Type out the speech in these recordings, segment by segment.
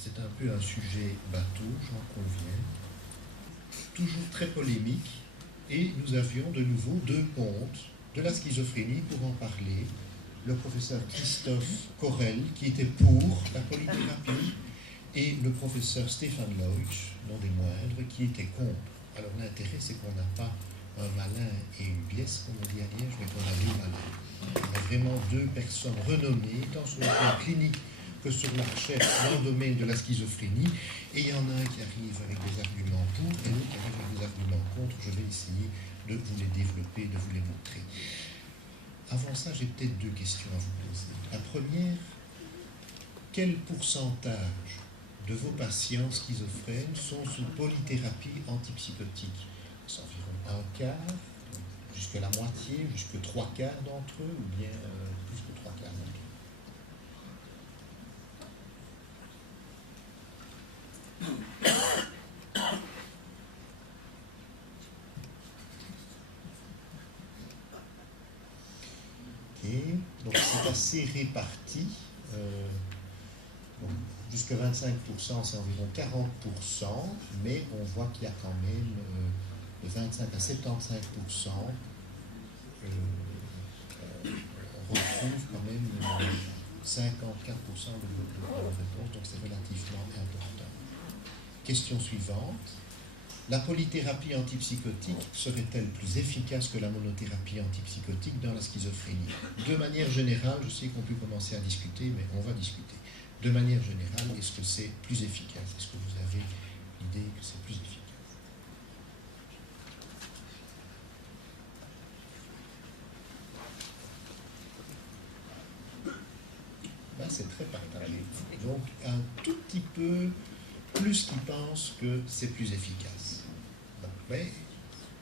c'est un peu un sujet bateau, j'en conviens, toujours très polémique, et nous avions de nouveau deux pontes de la schizophrénie pour en parler. Le professeur Christophe Correl, qui était pour la polythérapie, et le professeur Stéphane Leutsch, non des moindres, qui était contre. Alors l'intérêt, c'est qu'on n'a pas un malin et une pièce, comme on dit à Liège, mais qu'on a deux malins. On a vraiment deux personnes renommées, tant sur le plan clinique que sur la recherche dans le domaine de la schizophrénie, et il y en a un qui arrive avec des arguments pour et l'autre qui arrive avec des arguments contre. Je vais essayer de vous les développer, de vous les montrer. Avant ça, j'ai peut-être deux questions à vous poser. La première, quel pourcentage de vos patients schizophrènes sont sous polythérapie antipsychotique? C'est environ un quart, jusque la moitié, jusque trois quarts d'entre eux, ou bien plus que trois quarts d'entre eux? Ok, donc c'est assez réparti. Jusqu'à 25%, c'est environ 40%, mais on voit qu'il y a quand même de 25 à 75%. On retrouve quand même 54% de réponse, donc c'est relativement important. Question suivante. La polythérapie antipsychotique serait-elle plus efficace que la monothérapie antipsychotique dans la schizophrénie? De manière générale, je sais qu'on peut commencer à discuter, mais on va discuter. De manière générale, est-ce que c'est plus efficace? Est-ce que vous avez l'idée que c'est plus efficace? Ben, c'est très partagé. Donc, un tout petit peu plus qui pensent que c'est plus efficace. Bon, mais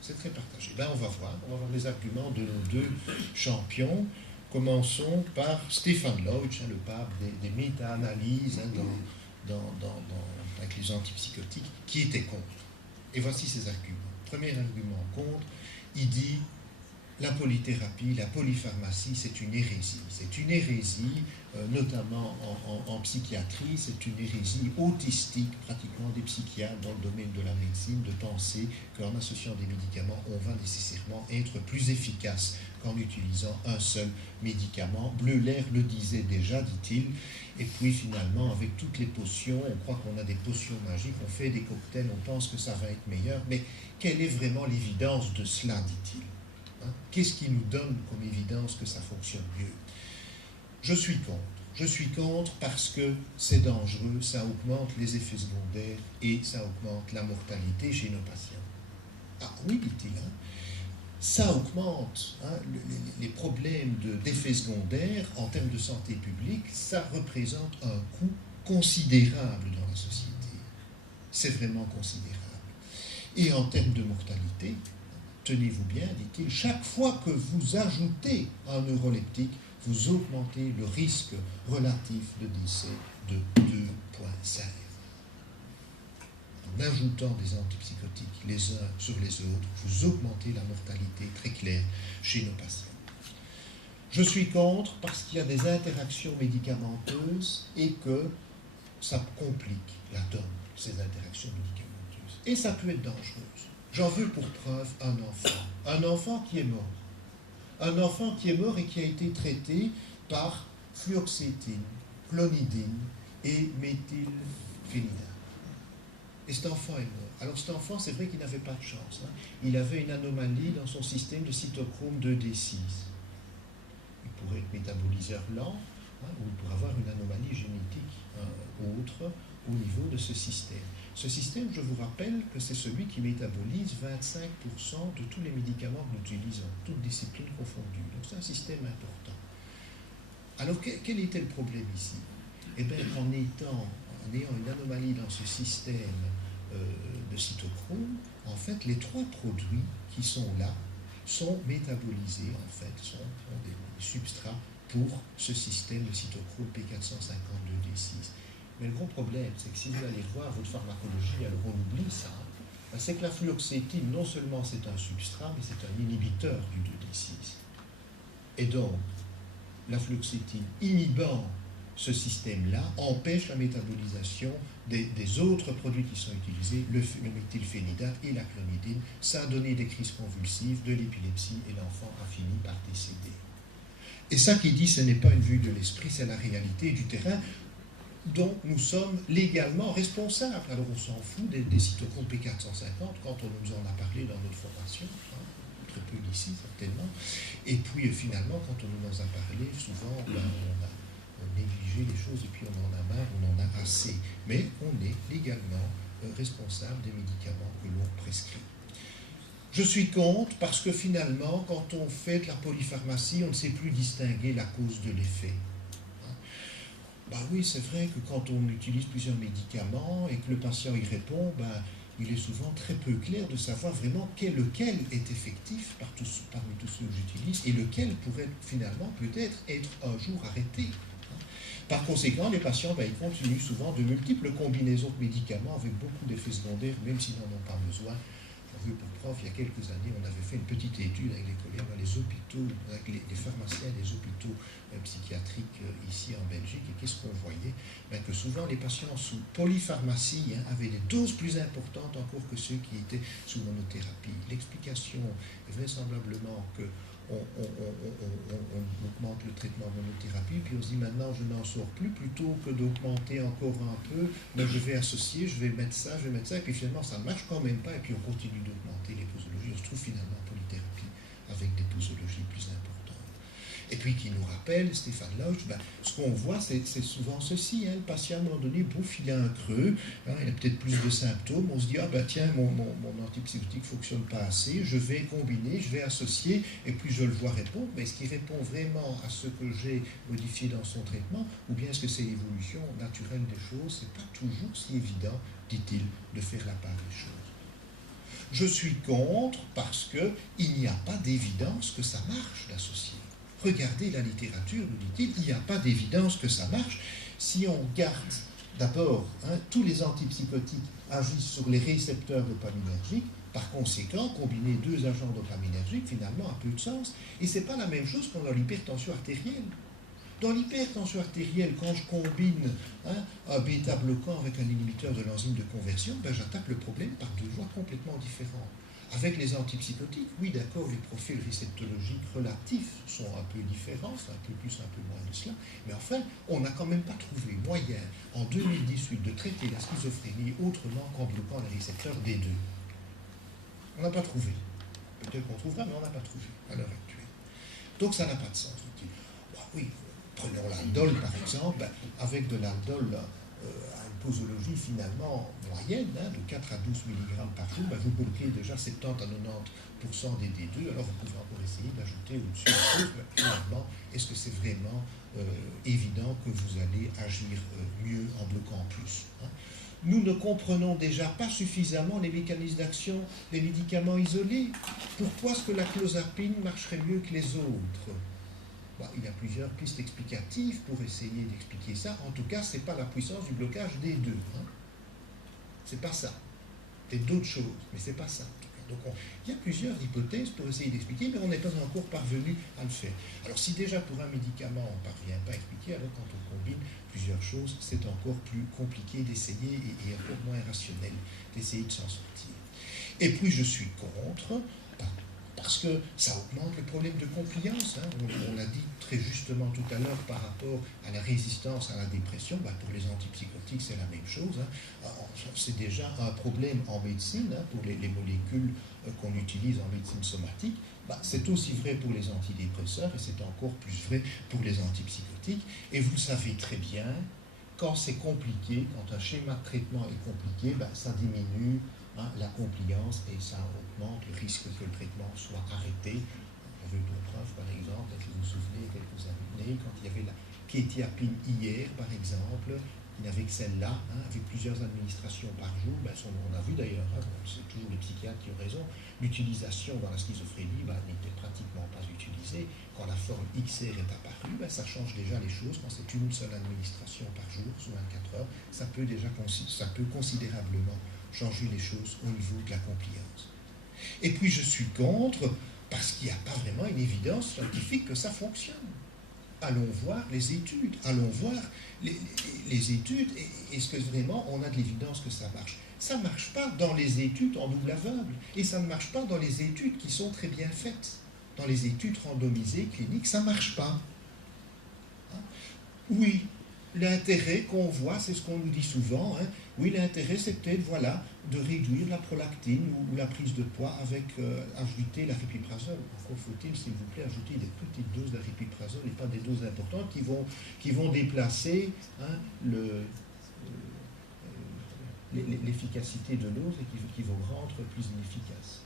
c'est très partagé. Ben, on va voir les arguments de nos deux champions. Commençons par Stéphane Leutsch, le pape des méta-analyses avec les antipsychotiques, qui était contre. Et voici ses arguments. Premier argument contre, il dit la polythérapie, la polypharmacie, c'est une hérésie. C'est une hérésie, notamment en psychiatrie, c'est une hérésie autistique, pratiquement des psychiatres dans le domaine de la médecine, de penser qu'en associant des médicaments, on va nécessairement être plus efficace qu'en utilisant un seul médicament. Bleuler le disait déjà, dit-il, et puis finalement, avec toutes les potions, on croit qu'on a des potions magiques, on fait des cocktails, on pense que ça va être meilleur, mais quelle est vraiment l'évidence de cela, dit-il? Qu'est-ce qui nous donne comme évidence que ça fonctionne mieux? Je suis contre. Je suis contre parce que c'est dangereux, ça augmente les effets secondaires et ça augmente la mortalité chez nos patients. Ah oui, dit-il, ça augmente les problèmes d'effets secondaires en termes de santé publique, ça représente un coût considérable dans la société. C'est vraiment considérable. Et en termes de mortalité, tenez-vous bien, dit-il, chaque fois que vous ajoutez un neuroleptique, vous augmentez le risque relatif de décès de 2,5. En ajoutant des antipsychotiques les uns sur les autres, vous augmentez la mortalité très claire chez nos patients. Je suis contre parce qu'il y a des interactions médicamenteuses et que ça complique la donne, ces interactions médicamenteuses. Et ça peut être dangereux. J'en veux pour preuve un enfant qui est mort. Un enfant qui est mort et qui a été traité par fluoxétine, clonidine et méthylphénidate. Et cet enfant est mort. Alors cet enfant, c'est vrai qu'il n'avait pas de chance. Il avait une anomalie dans son système de cytochrome 2D6. Il pourrait être métaboliseur lent, ou il pourrait avoir une anomalie génétique autre au niveau de ce système. Ce système, je vous rappelle que c'est celui qui métabolise 25% de tous les médicaments que nous utilisons, toutes disciplines confondues. Donc c'est un système important. Alors quel était le problème ici? Eh bien, en ayant une anomalie dans ce système de cytochrome, en fait, les trois produits qui sont là sont métabolisés, en fait, sont des substrats pour ce système de cytochrome P452D6. Mais le gros problème, c'est que si vous allez voir votre pharmacologie, alors on oublie ça, c'est que la fluoxétine, non seulement c'est un substrat, mais c'est un inhibiteur du 2D6. Et donc, la fluoxétine inhibant ce système-là empêche la métabolisation des autres produits qui sont utilisés, le méthylphénidate et la clonidine. Ça a donné des crises convulsives, de l'épilepsie, et l'enfant a fini par décéder. Et ça qui dit, ce n'est pas une vue de l'esprit, c'est la réalité du terrain dont nous sommes légalement responsables. Alors on s'en fout des cytochromes P450 quand on nous en a parlé dans notre formation, hein, très peu ici certainement, et puis finalement quand on nous en a parlé, souvent on a négligé les choses et puis on en a marre, on en a assez. Mais on est légalement responsable des médicaments que l'on prescrit. Je suis contre parce que finalement, quand on fait de la polypharmacie, on ne sait plus distinguer la cause de l'effet. Ben oui, c'est vrai que quand on utilise plusieurs médicaments et que le patient y répond, ben, il est souvent très peu clair de savoir vraiment lequel est effectif parmi tous ceux que j'utilise et lequel pourrait finalement peut-être être un jour arrêté. Par conséquent, les patients, ben, ils continuent souvent de multiples combinaisons de médicaments avec beaucoup d'effets secondaires, même s'ils n'en ont pas besoin. J'en veux pour preuve, il y a quelques années, on avait fait une petite étude avec les collègues dans les hôpitaux, avec les pharmaciens des hôpitaux psychiatriques ici en Belgique. Et qu'est-ce qu'on voyait? Ben, que souvent, les patients sous polypharmacie avaient des doses plus importantes encore que ceux qui étaient sous monothérapie. L'explication est vraisemblablement que on augmente le traitement monothérapie, puis on se dit maintenant je n'en sors plus, plutôt que d'augmenter encore un peu, ben je vais associer, je vais mettre ça, et puis finalement ça ne marche quand même pas, et puis on continue d'augmenter les posologies, on se trouve finalement en polythérapie avec des posologies plus importantes. Et puis qui nous rappelle, Stéphane Loge, ben, ce qu'on voit c'est souvent ceci, le patient à un moment donné, bouffe, il a un creux, il a peut-être plus de symptômes, on se dit, ah ben tiens, mon antipsychotique ne fonctionne pas assez, je vais combiner, je vais associer, et puis je le vois répondre, mais est-ce qu'il répond vraiment à ce que j'ai modifié dans son traitement, ou bien est-ce que c'est l'évolution naturelle des choses? C'est pas toujours si évident, dit-il, de faire la part des choses. Je suis contre parce qu'il n'y a pas d'évidence que ça marche d'associer. Regardez la littérature, nous dit-il, il n'y a pas d'évidence que ça marche. Si on garde d'abord, tous les antipsychotiques agissent sur les récepteurs dopaminergiques, par conséquent, combiner deux agents dopaminergiques, finalement, a peu de sens. Et ce n'est pas la même chose que dans l'hypertension artérielle. Dans l'hypertension artérielle, quand je combine un bêta-bloquant avec un inhibiteur de l'enzyme de conversion, ben, j'attaque le problème par deux voies complètement différentes. Avec les antipsychotiques, oui, d'accord, les profils réceptologiques relatifs sont un peu différents, c'est un peu plus, un peu moins de cela, mais enfin, on n'a quand même pas trouvé moyen, en 2018, de traiter la schizophrénie autrement qu'en bloquant les récepteurs des deux. On n'a pas trouvé. Peut-être qu'on trouvera, mais on n'a pas trouvé à l'heure actuelle. Donc ça n'a pas de sens. Oui, prenons l'aldol par exemple, avec de l'aldol à une posologie finalement moyenne, de 4 à 12 mg par jour, vous bloquez déjà 70 à 90% des D2, alors vous pouvez encore essayer d'ajouter au-dessus de choses, mais finalement, est-ce que c'est vraiment évident que vous allez agir mieux en bloquant plus? Nous ne comprenons déjà pas suffisamment les mécanismes d'action des médicaments isolés. Pourquoi est-ce que la clozapine marcherait mieux que les autres? Il y a plusieurs pistes explicatives pour essayer d'expliquer ça. En tout cas, ce n'est pas la puissance du blocage des deux. C'est pas ça. C'est d'autres choses, mais c'est pas ça. Donc il y a plusieurs hypothèses pour essayer d'expliquer, mais on n'est pas encore parvenu à le faire. Alors si déjà pour un médicament on ne parvient pas à expliquer, alors quand on combine plusieurs choses, c'est encore plus compliqué d'essayer et encore moins rationnel d'essayer de s'en sortir. Et puis je suis contre, parce que ça augmente le problème de compliance. On l'a dit très justement tout à l'heure par rapport à la résistance à la dépression. Pour les antipsychotiques, c'est la même chose. C'est déjà un problème en médecine pour les molécules qu'on utilise en médecine somatique. C'est aussi vrai pour les antidépresseurs et c'est encore plus vrai pour les antipsychotiques. Et vous savez très bien, quand c'est compliqué, quand un schéma de traitement est compliqué, ça diminue la compliance et ça augmente le risque que le traitement soit arrêté. On veut pour preuve, par exemple, si vous vous souvenez, quelques années, quand il y avait la kétiapine hier, par exemple, il n'y avait que celle-là, avec plusieurs administrations par jour, on a vu d'ailleurs, c'est toujours les psychiatres qui ont raison, l'utilisation dans la schizophrénie n'était pratiquement pas utilisée. Quand la forme XR est apparue, ça change déjà les choses. Quand c'est une seule administration par jour, sous 24 heures, ça peut considérablement changer les choses au niveau de la compliance. Et puis je suis contre parce qu'il n'y a pas vraiment une évidence scientifique que ça fonctionne. allons voir les études, allons voir les études, est-ce que vraiment on a de l'évidence que ça marche? Ça ne marche pas dans les études en double aveugle, et ça ne marche pas dans les études qui sont très bien faites. Dans les études randomisées, cliniques, ça ne marche pas. Hein? Oui, l'intérêt qu'on voit, c'est ce qu'on nous dit souvent, hein. Oui, l'intérêt, c'est peut-être, voilà, de réduire la prolactine ou la prise de poids avec ajouter l'aripiprazole. Encore faut-il, s'il vous plaît, ajouter des petites doses d'aripiprazole et pas des doses importantes qui vont déplacer, hein, l'efficacité de l'ose et qui vont rendre plus inefficace.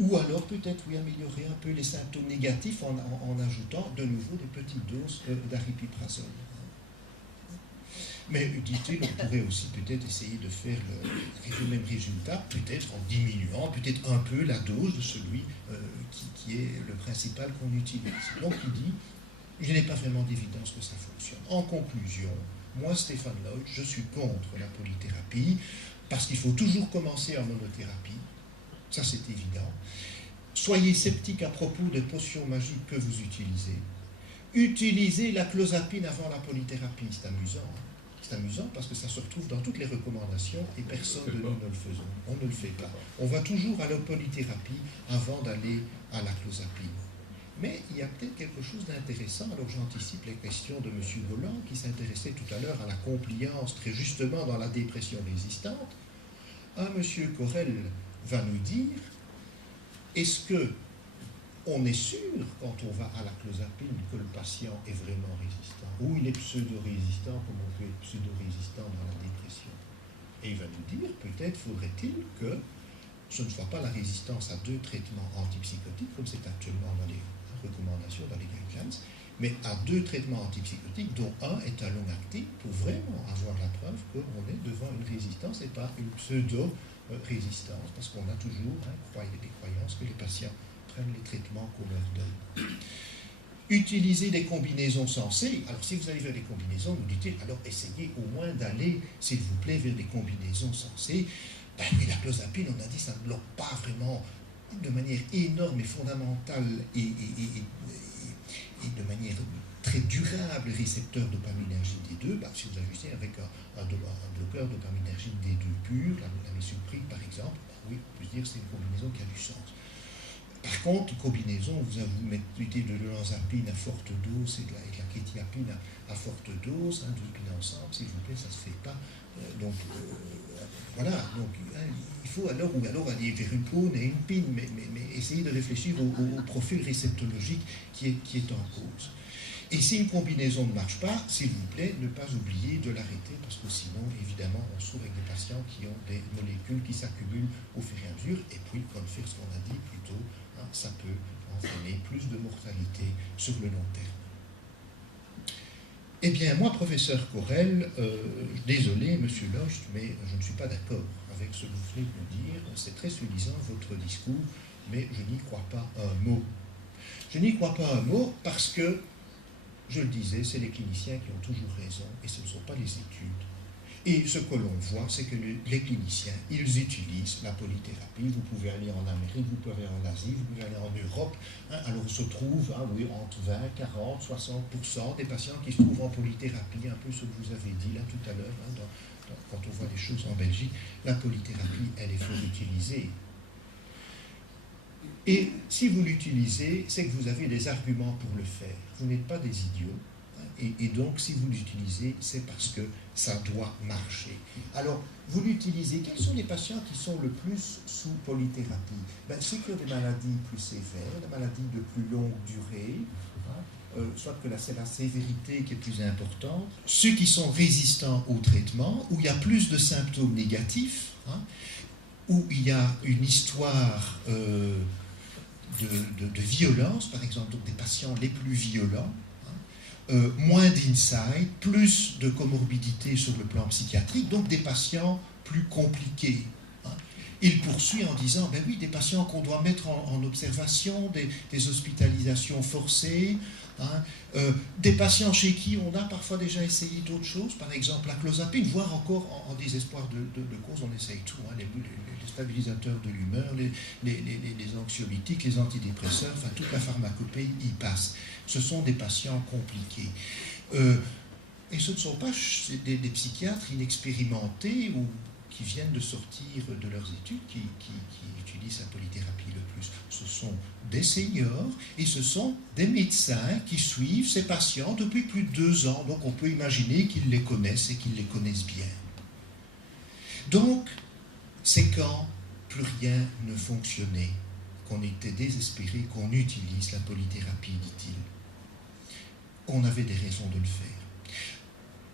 Ou alors peut-être, oui, améliorer un peu les symptômes négatifs en ajoutant de nouveau des petites doses d'aripiprazole. Mais, dit-il, on pourrait aussi peut-être essayer de faire le même résultat, peut-être en diminuant peut-être un peu la dose de celui qui est le principal qu'on utilise. Donc il dit, je n'ai pas vraiment d'évidence que ça fonctionne. En conclusion, moi, Stéphane Lloyd, je suis contre la polythérapie, parce qu'il faut toujours commencer en monothérapie, ça c'est évident. Soyez sceptiques à propos des potions magiques que vous utilisez. Utilisez la clozapine avant la polythérapie, c'est amusant. Hein. C'est amusant parce que ça se retrouve dans toutes les recommandations et personne de nous ne le faisons. On ne le fait pas. On va toujours à la polythérapie avant d'aller à la clozapine. Mais il y a peut-être quelque chose d'intéressant. Alors j'anticipe les questions de M. Golland qui s'intéressait tout à l'heure à la compliance très justement dans la dépression résistante. M. Correl va nous dire, est-ce que on est sûr, quand on va à la clozapine, que le patient est vraiment résistant, ou il est pseudo-résistant, comme on peut être pseudo-résistant dans la dépression. Et il va nous dire, peut-être faudrait-il que ce ne soit pas la résistance à 2 traitements antipsychotiques, comme c'est actuellement dans les recommandations, dans les guidelines, mais à 2 traitements antipsychotiques, dont un est un long-acting, pour vraiment avoir la preuve qu'on est devant une résistance et pas une pseudo-résistance, parce qu'on a toujours des croyances que les patients les traitements qu'on leur donne. Utiliser des combinaisons sensées. Alors, si vous allez vers des combinaisons, nous dit-il, alors essayez au moins d'aller, s'il vous plaît, vers des combinaisons sensées. Mais la clozapine, on a dit, ça ne bloque pas vraiment de manière énorme et fondamentale et de manière très durable les récepteurs dopaminergique D2. Si vous ajustez avec un bloqueur dopaminergique D2 pur, la mesupride par exemple, oui, on peut se dire que c'est une combinaison qui a du sens. Par contre, combinaison, vous mettez de l'olanzapine à forte dose et de la kétiapine à forte dose, deux pines ensemble, s'il vous plaît, ça ne se fait pas. Voilà, donc il faut alors aller vers une pone et une pine, mais essayer de réfléchir au profil réceptologique qui est en cause. Et si une combinaison ne marche pas, s'il vous plaît, ne pas oublier de l'arrêter, parce que sinon, évidemment, on se trouve avec des patients qui ont des molécules qui s'accumulent au fur et à mesure, et puis, comme faire ce qu'on a dit plus tôt, ça peut entraîner plus de mortalité sur le long terme. Eh bien, moi, professeur Correl, désolé, monsieur Locht, mais je ne suis pas d'accord avec ce que vous venez de nous dire. C'est très séduisant, votre discours, mais je n'y crois pas un mot. Je n'y crois pas un mot parce que, je le disais, c'est les cliniciens qui ont toujours raison, et ce ne sont pas les études. Et ce que l'on voit, c'est que les cliniciens, ils utilisent la polythérapie. Vous pouvez aller en Amérique, vous pouvez aller en Asie, vous pouvez aller en Europe. Alors, on se trouve, entre 20, 40, 60% des patients qui se trouvent en polythérapie, un peu ce que vous avez dit là tout à l'heure, quand on voit les choses en Belgique. La polythérapie, elle est fort utilisée. Et si vous l'utilisez, c'est que vous avez des arguments pour le faire. Vous n'êtes pas des idiots. Et donc, si vous l'utilisez, c'est parce que ça doit marcher. Alors, vous l'utilisez. Quels sont les patients qui sont le plus sous polythérapie? Ceux qui ont des maladies plus sévères, des maladies de plus longue durée, soit que c'est la sévérité qui est plus importante. Ceux qui sont résistants au traitement, où il y a plus de symptômes négatifs, où il y a une histoire de violence, par exemple, donc des patients les plus violents, moins d'insight, plus de comorbidité sur le plan psychiatrique, donc des patients plus compliqués. Il poursuit en disant, oui, des patients qu'on doit mettre en observation, des hospitalisations forcées, Hein. Des patients chez qui on a parfois déjà essayé d'autres choses, par exemple la clozapine, voire encore en désespoir de cause, on essaye tout, hein, les stabilisateurs de l'humeur, les anxiolytiques, les antidépresseurs, enfin toute la pharmacopée y passe. Ce sont des patients compliqués. Et ce ne sont pas des psychiatres inexpérimentés ou qui viennent de sortir de leurs études qui utilisent la polythérapie le plus. Ce sont des seniors et ce sont des médecins qui suivent ces patients depuis plus de 2 ans. Donc on peut imaginer qu'ils les connaissent et qu'ils les connaissent bien. Donc, c'est quand plus rien ne fonctionnait, qu'on était désespéré, qu'on utilise la polythérapie, dit-il. On avait des raisons de le faire.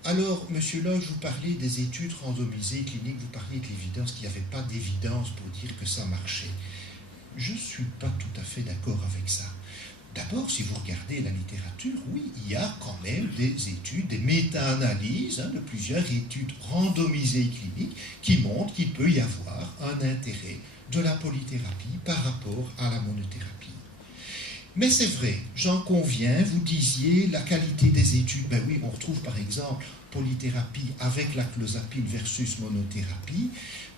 Alors, M. Lodge, vous parlez des études randomisées cliniques, vous parliez de l'évidence, qu'il n'y avait pas d'évidence pour dire que ça marchait. Je ne suis pas tout à fait d'accord avec ça. D'abord, si vous regardez la littérature, oui, il y a quand même des études, des méta-analyses de plusieurs études randomisées cliniques qui montrent qu'il peut y avoir un intérêt de la polythérapie par rapport à la monothérapie. Mais c'est vrai, j'en conviens, vous disiez la qualité des études. Ben oui, on retrouve par exemple polythérapie avec la clozapine versus monothérapie,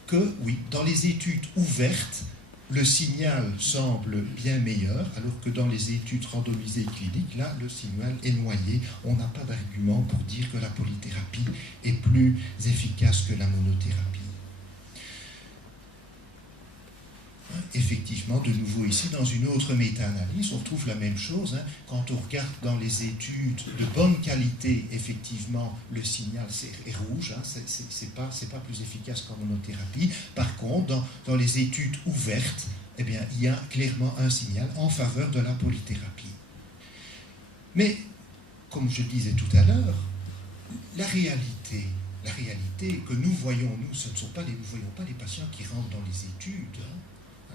que oui, dans les études ouvertes, le signal semble bien meilleur, alors que dans les études randomisées cliniques, là, le signal est noyé. On n'a pas d'argument pour dire que la polythérapie est plus efficace que la monothérapie. Effectivement, de nouveau ici, dans une autre méta-analyse, on retrouve la même chose. Quand on regarde dans les études de bonne qualité, effectivement, le signal est rouge, c'est pas plus efficace qu'en monothérapie. Par contre, dans les études ouvertes, eh bien, il y a clairement un signal en faveur de la polythérapie. Mais, comme je disais tout à l'heure, la réalité que nous voyons, nous ne voyons pas les patients qui rentrent dans les études.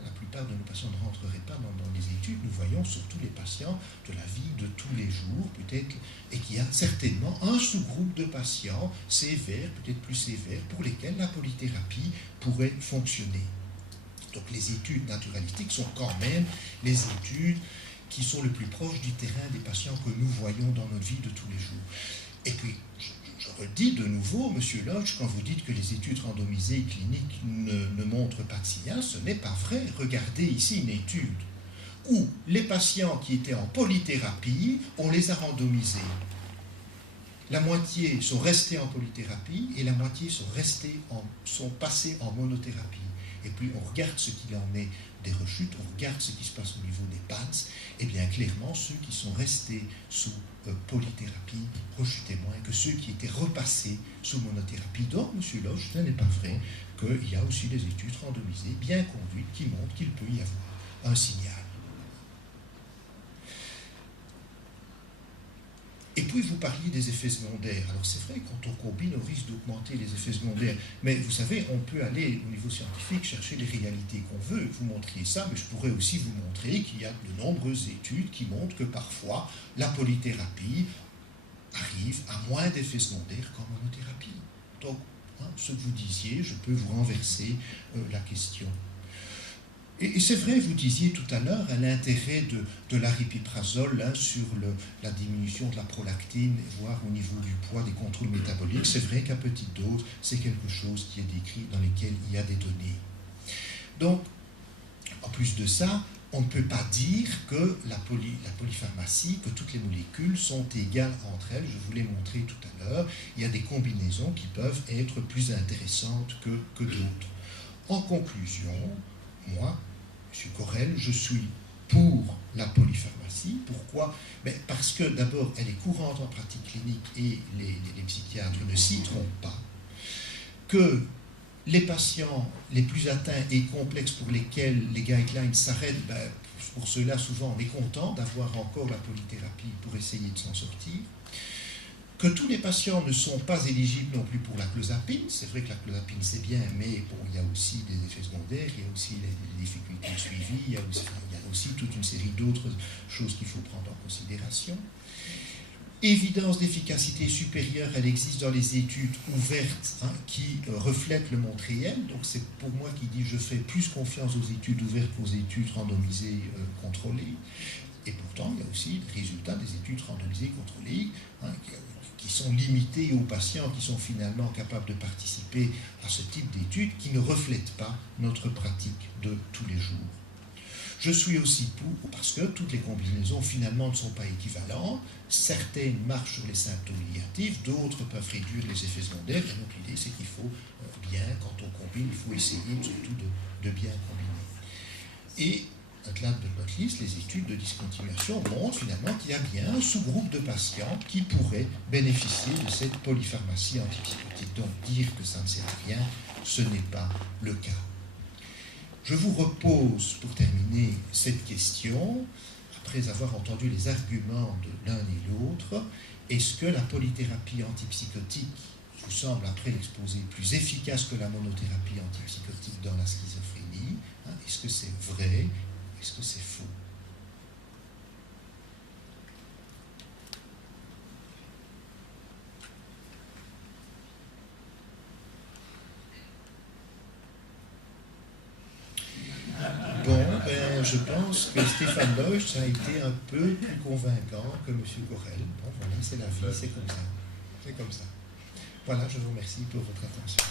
La plupart de nos patients ne rentreraient pas dans les études. Nous voyons surtout les patients de la vie de tous les jours, peut-être, et qu'il y a certainement un sous-groupe de patients sévères, peut-être plus sévères, pour lesquels la polythérapie pourrait fonctionner. Donc les études naturalistiques sont quand même les études qui sont le plus proches du terrain des patients que nous voyons dans notre vie de tous les jours. Et puis, je redis de nouveau, M. Lodge, quand vous dites que les études randomisées cliniques ne montrent pas de signal, ce n'est pas vrai. Regardez ici une étude où les patients qui étaient en polythérapie, on les a randomisés. La moitié sont restés en polythérapie et la moitié sont passés en monothérapie. Et puis on regarde ce qu'il en est des rechutes, on regarde ce qui se passe au niveau des PANS, et bien clairement ceux qui sont restés sous polythérapie rechutaient moins que ceux qui étaient repassés sous monothérapie. Donc, M. Lodge, ce n'est pas vrai qu'il y a aussi des études randomisées bien conduites qui montrent qu'il peut y avoir un signal. Et puis, vous parliez des effets secondaires. Alors, c'est vrai, quand on combine, on risque d'augmenter les effets secondaires. Mais vous savez, on peut aller au niveau scientifique chercher les réalités qu'on veut. Vous montriez ça, mais je pourrais aussi vous montrer qu'il y a de nombreuses études qui montrent que parfois, la polythérapie arrive à moins d'effets secondaires qu'en monothérapie. Donc, ce que vous disiez, je peux vous renverser la question. Et c'est vrai, vous disiez tout à l'heure, l'intérêt de l'aripiprazole sur la diminution de la prolactine, voire au niveau du poids, des contrôles métaboliques. C'est vrai qu'à petite dose, c'est quelque chose qui est décrit dans lequel il y a des données. Donc, en plus de ça, on ne peut pas dire que la polypharmacie, que toutes les molécules sont égales entre elles. Je vous l'ai montré tout à l'heure. Il y a des combinaisons qui peuvent être plus intéressantes que d'autres. En conclusion, moi, M. Correl, je suis pour la polypharmacie. Pourquoi? Parce que d'abord, elle est courante en pratique clinique et les psychiatres ne s'y trompent pas. Que les patients les plus atteints et complexes pour lesquels les guidelines s'arrêtent, pour ceux-là, souvent, on est content d'avoir encore la polythérapie pour essayer de s'en sortir. Que tous les patients ne sont pas éligibles non plus pour la clozapine. C'est vrai que la clozapine, c'est bien, mais bon, il y a aussi des effets secondaires, il y a aussi les difficultés de suivi, il y a aussi toute une série d'autres choses qu'il faut prendre en considération. Évidence d'efficacité supérieure, elle existe dans les études ouvertes qui reflètent le monde réel. Donc c'est pour moi qui dit je fais plus confiance aux études ouvertes qu'aux études randomisées contrôlées. Et pourtant, il y a aussi les résultats des études randomisées contrôlées, hein, qui sont limitées aux patients qui sont finalement capables de participer à ce type d'études, qui ne reflètent pas notre pratique de tous les jours. Je suis aussi pour, parce que toutes les combinaisons finalement ne sont pas équivalentes. Certaines marchent sur les symptômes négatifs, d'autres peuvent réduire les effets secondaires. Et donc l'idée, c'est qu'il faut bien, quand on combine, il faut essayer surtout de bien combiner. Et au-delà de notre liste, les études de discontinuation montrent finalement qu'il y a bien un sous-groupe de patients qui pourraient bénéficier de cette polypharmacie antipsychotique. Donc dire que ça ne sert à rien, ce n'est pas le cas. Je vous repose pour terminer cette question, après avoir entendu les arguments de l'un et l'autre, est-ce que la polythérapie antipsychotique vous semble, après l'exposé, plus efficace que la monothérapie antipsychotique dans la schizophrénie? Est-ce que c'est vrai? Est-ce que c'est faux? Je pense que Stéphane Leucht a été un peu plus convaincant que M. Correl. Bon, voilà, c'est la vie, c'est comme ça. C'est comme ça. Voilà, je vous remercie pour votre attention.